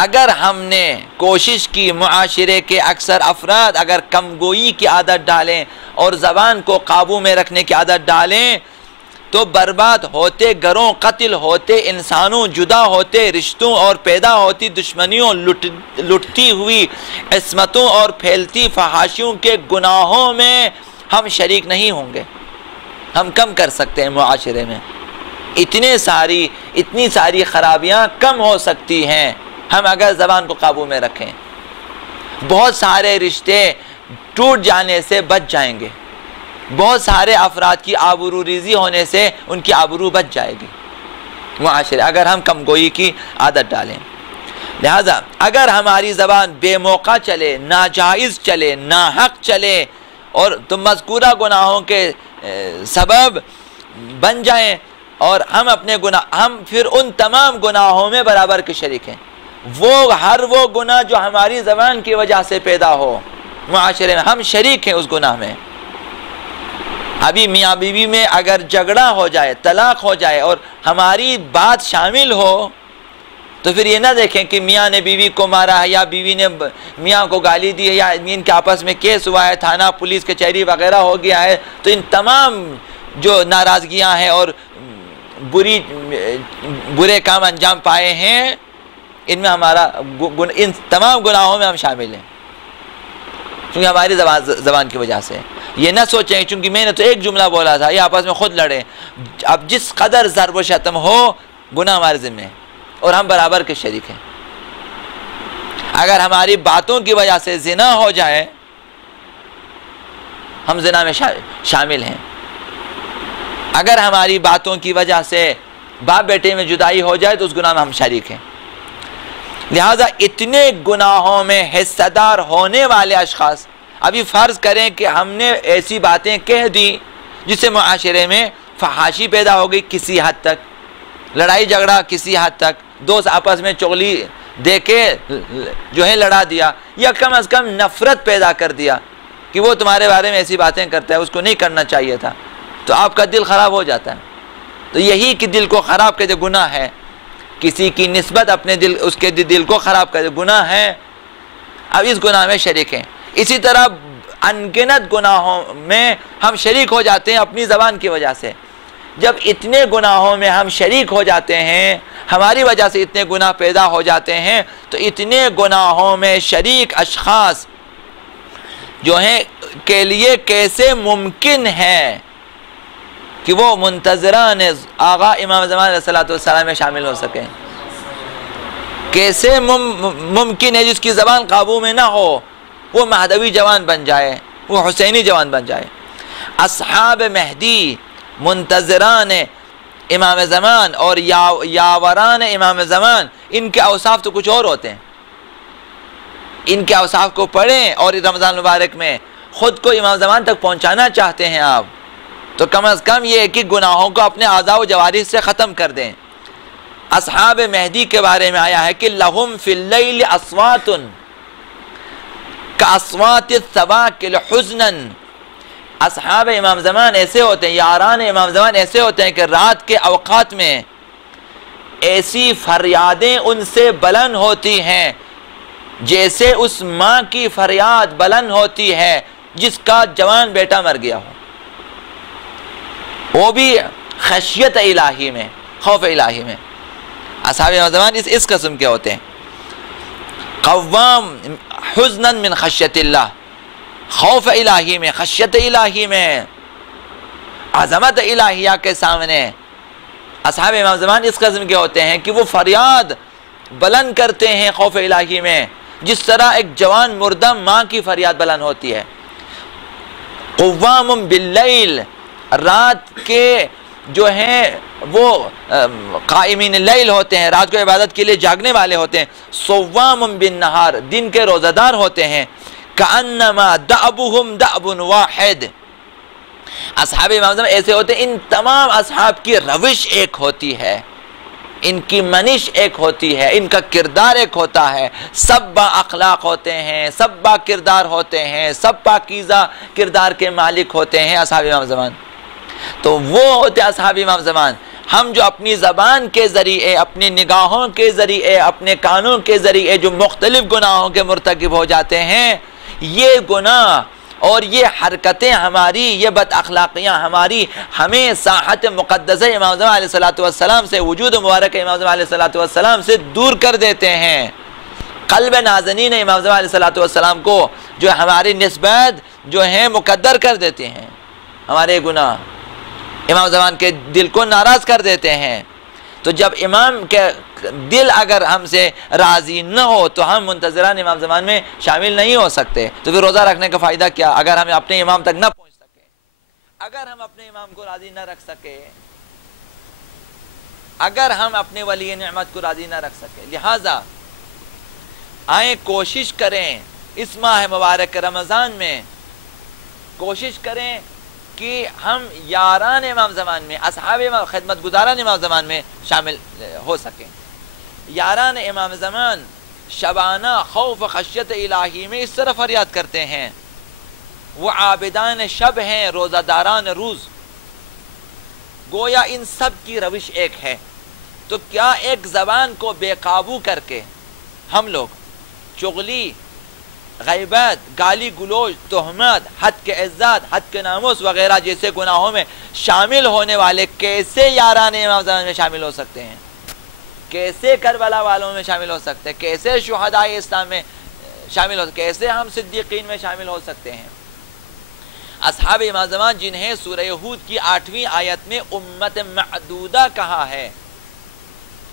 اگر ہم نے کوشش کی معاشرے کے اکثر افراد اگر کم گوئی کی عادت ڈالیں اور زبان کو قابو میں رکھنے کی عادت ڈالیں تو برباد ہوتے گھروں، قتل ہوتے انسانوں، جدا ہوتے رشتوں اور پیدا ہوتی دشمنیوں، لٹتی ہوئی عصمتوں اور پھیلتی فحاشیوں کے گناہوں میں ہم شریک نہیں ہوں گے۔ ہم کم کر سکتے ہیں معاشرے میں، اتنی ساری خرابیاں کم ہو سکتی ہیں ہم اگر زبان کو قابو میں رکھیں۔ بہت سارے رشتے ٹوٹ جانے سے بچ جائیں گے، بہت سارے افراد کی آبرو ریزی ہونے سے ان کی آبرو بچ جائے گی معاشرے، اگر ہم کم گوئی کی عادت ڈالیں۔ لہذا اگر ہماری زبان بے موقع چلے، ناجائز چلے، ناحق چلے اور تو مذکورہ گناہوں کے سبب بن جائیں اور ہم پھر ان تمام گناہوں میں برابر کے شریک ہیں۔ ہر وہ گناہ جو ہماری زبان کی وجہ سے پیدا ہو معاشرے میں، ہم شریک ہیں اس گناہ میں۔ ابھی میاں بیوی میں اگر جھگڑا ہو جائے، طلاق ہو جائے اور ہماری بات شامل ہو تو پھر یہ نہ دیکھیں کہ میاں نے بیوی کو مارا ہے یا بیوی نے میاں کو گالی دی ہے یا ان کے آپس میں کیس ہوا ہے، تھانہ پولیس کچہری وغیرہ ہو گیا ہے، تو ان تمام جو ناراضگیاں ہیں اور برے کام انجام پائے ہیں ان میں ان تمام گناہوں میں ہم شامل ہیں، کیونکہ ہماری زبان کی وجہ سے۔ یہ نہ سوچیں چونکہ میں نے تو ایک جملہ بولا تھا یہ آپس میں خود لڑے، اب جس قدر ضرب و شتم ہو گناہ ہمارے ذمہ ہے اور ہم برابر کے شریک ہیں۔ اگر ہماری باتوں کی وجہ سے زنا ہو جائے ہم زنا میں شامل ہیں، اگر ہماری باتوں کی وجہ سے باپ بیٹے میں جدائی ہو جائے تو اس گناہ میں ہم شریک ہیں۔ لہذا اتنے گناہوں میں حصہ دار ہونے والے اشخاص، ابھی فرض کریں کہ ہم نے ایسی باتیں کہہ دی جس سے معاشرے میں فحاشی پیدا ہو گئی کسی حد تک، لڑائی جھگڑا کسی حد تک، دوست آپس میں چغلی دے کے جو ہے لڑا دیا یا کم از کم نفرت پیدا کر دیا کہ وہ تمہارے بارے میں ایسی باتیں کرتا ہے، اس کو نہیں کرنا چاہیے تھا، تو آپ کا دل خراب ہو جاتا ہے۔ تو یہی کہ دل کو خراب کر دے گناہ ہے، کسی کی نسبت اپنے اس کے دل کو خراب کر دے گناہ ہے، اب اس گناہ میں شریک ہیں۔ اسی طرح انگنت گناہوں میں ہم شریک ہو جاتے ہیں اپنی زبان کی وجہ سے۔ جب اتنے گناہوں میں ہم شریک ہو جاتے ہیں، ہماری وجہ سے اتنے گناہ پیدا ہو جاتے ہیں، تو اتنے گناہوں میں شریک اشخاص جو ہیں کے لیے کیسے ممکن ہے کہ وہ منتظران آغا امام زمان علیہ السلام میں شامل ہو سکیں؟ کیسے ممکن ہے جس کی زبان قابو میں نہ ہو وہ مہدوی جوان بن جائے، وہ حسینی جوان بن جائے؟ اصحاب مہدی، منتظران امام زمان اور یاوران امام زمان، ان کے اوصاف تو کچھ اور ہوتے ہیں۔ ان کے اوصاف کو پڑھیں اور رمضان مبارک میں خود کو امام زمان تک پہنچانا چاہتے ہیں آپ تو کم از کم یہ کہ گناہوں کو اپنے اعضاء و جوارح سے ختم کر دیں۔ اصحاب مہدی کے بارے میں آیا ہے کہ لہم فی اللیل اصوات کاصوات الثواکل حزنا، اصحاب امام زمان ایسے ہوتے ہیں، یاران امام زمان ایسے ہوتے ہیں کہ رات کے اوقات میں ایسی فریادیں ان سے بلند ہوتی ہیں جیسے اس ماں کی فریاد بلند ہوتی ہے جس کا جوان بیٹا مر گیا ہو، وہ بھی خشیت الہی میں، خوف الہی میں۔ اصحاب امام زمان اس قسم کے ہوتے ہیں، قوام حزنا من خشیت اللہ، خوف الہی میں، خشیت الہی میں، عظمت الہیہ کے سامنے اصحاب امام زمان اس قسم کے ہوتے ہیں کہ وہ فریاد بلند کرتے ہیں خوف الہی میں جس طرح ایک جوان مردہ ماں کی فریاد بلند ہوتی ہے۔ قوام باللیل، رات کے جو ہیں وہ قائمین اللیل ہوتے ہیں، رات کو عبادت کے لیے جاگنے والے ہوتے ہیں۔ صوام بالنہار، دن کے روزہ دار ہوتے ہیں۔ کأنما دأبهم دأب واحد، اصحاب امام زمان ایسے ہوتے ہیں، ان تمام اصحاب کی روش ایک ہوتی ہے، ان کی منش ایک ہوتی ہے، ان کا کردار ایک ہوتا ہے، سب با اخلاق ہوتے ہیں، سب با کردار ہوتے ہیں، سب پاکیزہ کردار کے مالک ہوتے ہیں اصحاب امام زمان۔ تو وہ ہوتے اصحاب امام زمان، ہم جو اپنی زبان کے ذریعے، اپنی نگاہوں کے ذریعے، اپنے کانوں کے ذریعے جو مختلف گناہوں کے مرتکب ہو جاتے ہیں، یہ گناہ اور یہ حرکتیں ہماری، یہ بد اخلاقیاں ہماری، ہمیں ساحت مقدسہ امام زمان علیہ السلام سے، وجود مبارک امام زمان علیہ السلام سے دور کر دیتے ہیں۔ قلب نازنین امام زمان علیہ السلام کو جو ہماری نسبت جو ہیں مقدر کر دیتے ہیں، ہمارے گناہ امام زمان کے دل کو ناراض کر دیتے ہیں۔ تو جب امام کے دل اگر ہم سے راضی نہ ہو تو ہم منتظران امام زمان میں شامل نہیں ہو سکتے۔ تو پھر روزہ رکھنے کا فائدہ کیا اگر ہم اپنے امام تک نہ پہنچ سکے، اگر ہم اپنے امام کو راضی نہ رکھ سکے، اگر ہم اپنے ولی نعمت کو راضی نہ رکھ سکے۔ لہٰذا آئیں کوشش کریں اس ماہ مبارک رمضان میں، کوشش کریں کہ ہم یاران امام زمان میں، اصحاب امام، خدمت گزاران امام زمان میں شامل ہو سکیں۔ یاران امام زمان شبانہ خوف خشیت الہی میں اس طرح فریاد کرتے ہیں، وہ عابدان شب ہیں، روزہ داران روز، گویا ان سب کی روش ایک ہے۔ تو کیا ایک زبان کو بے قابو کر کے ہم لوگ چغلی، غیبت، گالی گلوچ، تہمت، حد کے عزت، حد کے ناموس وغیرہ جیسے گناہوں میں شامل ہونے والے کیسے یاران امام زمان میں شامل ہو سکتے ہیں؟ کیسے کربلا والوں میں شامل ہو سکتے ہیں؟ کیسے شہداء اسلام میں شامل ہو سکتے ہیں؟ کیسے ہم صدیقین میں شامل ہو سکتے ہیں؟ اصحاب امام زمان جنہیں سورہ ہود کی 8ویں آیت میں امت معدودہ کہا ہے،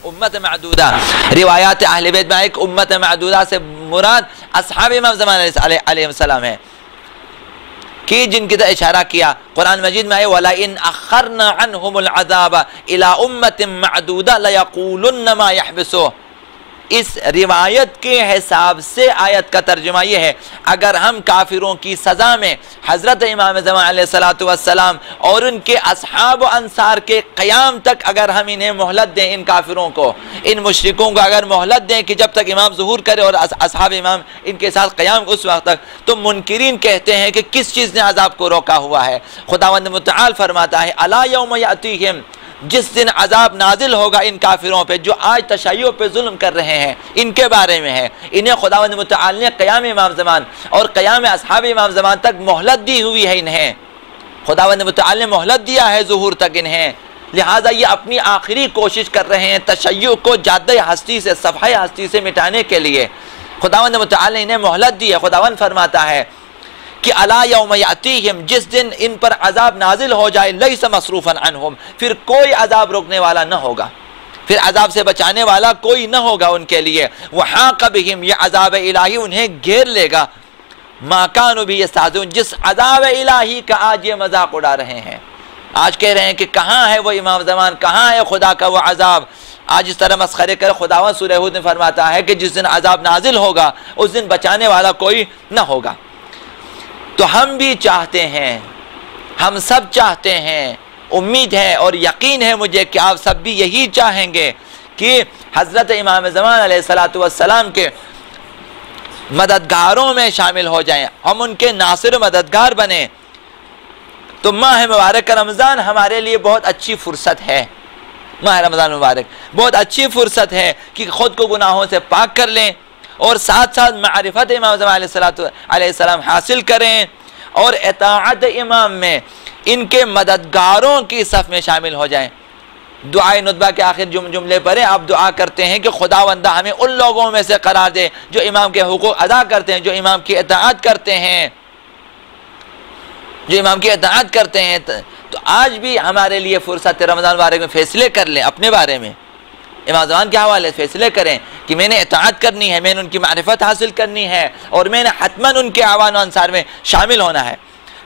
امت معدودہ، روایات اہل بیت میں ایک امت معدودہ سے مراد اصحاب امام زمان علیہ السلام ہے، کہ جن کی طرح اشارہ کیا قرآن مجید میں آئے وَلَئِنْ أَخَّرْنَا عَنْهُمُ الْعَذَابَ إِلَىٰ أُمَّةٍ مَعْدُودَةٍ لَيَقُولُنَّ مَا يَحْبِسُهُ۔ اس روایت کے حساب سے آیت کا ترجمہ یہ ہے، اگر ہم کافروں کی سزا میں حضرت امام زمان علیہ السلام اور ان کے اصحاب و انصار کے قیام تک اگر ہم انہیں مہلت دیں، ان کافروں کو، ان مشرکوں کو اگر مہلت دیں کہ جب تک امام ظہور کرے اور اصحاب امام ان کے ساتھ قیام اس وقت تک، تو منکرین کہتے ہیں کہ کس چیز نے عذاب کو روکا ہوا ہے؟ خداوند متعال فرماتا ہے الا یوم یاتیہم، جس دن عذاب نازل ہوگا ان کافروں پہ جو آج تشیع پہ ظلم کر رہے ہیں، ان کے بارے میں ہے، انہیں خداوند متعال نے قیام امام زمان اور قیام اصحاب امام زمان تک مہلت دی ہوئی ہے، انہیں خداوند متعال نے مہلت دیا ہے ظہور تک انہیں، لہٰذا یہ اپنی آخری کوشش کر رہے ہیں تشیع کو جادہ ہستی سے، صفحہ ہستی سے مٹانے کے لیے۔ خداوند متعال نے انہیں مہلت دی ہے۔ خداوند فرماتا ہے کہ الا یوم یاتیہم، جس دن ان پر عذاب نازل ہو جائے، لیس مصروفا عنہم، پھر کوئی عذاب روکنے والا نہ ہوگا، پھر عذاب سے بچانے والا کوئی نہ ہوگا ان کے لیے۔ وحاق بہم، یہ عذاب الہی انہیں گھیر لے گا، ما کانوا به یستہزئون، جس عذاب الہی کا آج یہ مذاق اڑا رہے ہیں۔ آج کہہ رہے ہیں کہ کہاں ہے وہ امام زمان، کہاں ہے خدا کا وہ عذاب؟ آج اس طرح مسخرے کر خداوند سورہ ہود میں فرماتا ہے کہ جس دن عذاب نازل ہوگا اس دن بچانے والا کوئی نہ ہوگا۔ تو ہم بھی چاہتے ہیں، ہم سب چاہتے ہیں، امید ہے اور یقین ہے مجھے کہ آپ سب بھی یہی چاہیں گے کہ حضرت امام زمان علیہ السلام کے مددگاروں میں شامل ہو جائیں، ہم ان کے ناصر و مددگار بنیں۔ تو ماہ مبارک رمضان ہمارے لیے بہت اچھی فرصت ہے، ماہ رمضان مبارک بہت اچھی فرصت ہے کہ خود کو گناہوں سے پاک کر لیں اور ساتھ ساتھ معرفت امام زمان علیہ السلام حاصل کریں اور اطاعت امام میں ان کے مددگاروں کی صف میں شامل ہو جائیں۔ دعائے ندبہ کے آخر جملے پر آپ دعا کرتے ہیں کہ خداوندہ ہمیں ان لوگوں میں سے قرار دے جو امام کے حقوق ادا کرتے ہیں، جو امام کی اطاعت کرتے ہیں، جو امام کی اطاعت کرتے ہیں۔ تو آج بھی ہمارے لیے فرصت رمضان مبارک میں فیصلے کر لیں، اپنے بارے میں امام زمان کے حوالے سے فیصلے کریں کہ میں نے اطاعت کرنی ہے، میں نے ان کی معرفت حاصل کرنی ہے اور میں نے حتماً ان کے اعوان و انصار میں شامل ہونا ہے۔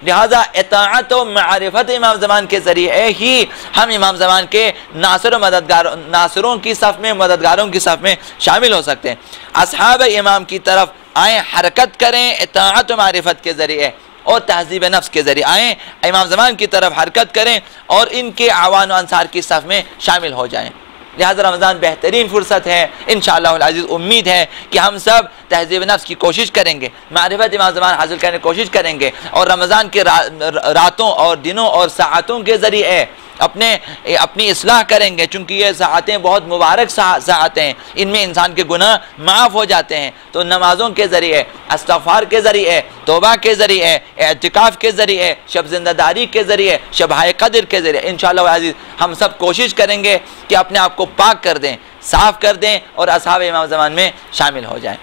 لہذا اطاعت و معرفت امام زمان کے ذریعے ہی ہم امام زمان کے ناصروں کی صف میں، مددگاروں کی صف میں شامل ہو سکتے ہیں۔ اصحاب امام کی طرف آئیں، حرکت کریں اطاعت و معرفت کے ذریعے اور تہذیب نفس کے ذریعے، آئیں امام زمان کی طرف حرکت کریں اور ان کے اعوان و انصار کی صف میں شامل ہو جائیں۔ لہذا رمضان بہترین فرصت ہے، انشاءاللہ العزیز امید ہے کہ ہم سب تہذیب نفس کی کوشش کریں گے، معرفت امام زمان حاصل کرنے کی کوشش کریں گے اور رمضان کے راتوں اور دنوں اور ساعتوں کے ذریعے اپنی اصلاح کریں گے، چونکہ یہ ساعتیں بہت مبارک ساعتیں ہیں، ان میں انسان کے گناہ معاف ہو جاتے ہیں، تو نمازوں کے ذریعے، استغفار کے ذریعے، توبہ کے ذریعے، اعتکاف کے ذریعے، شب زندہ داری کے ذریعے، شبائے قدر کے ذریعے انشاءاللہ عزیز ہم سب کوشش کریں گے کہ اپنے آپ کو پاک کر دیں، صاف کر دیں اور اصحاب امام زمان میں شامل ہو جائیں۔